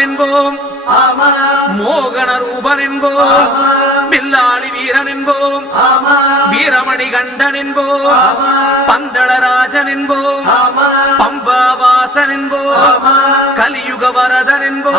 ராமன் என்போம், மோகன ரூபன் என்போம், பில்லாளி வீரன் என்போம், வீரமணி கண்டன் என்போம், பந்தளராஜன் என்போம், பம்பாவாசன் என்போம், கலியுக வரதன் என்போம்.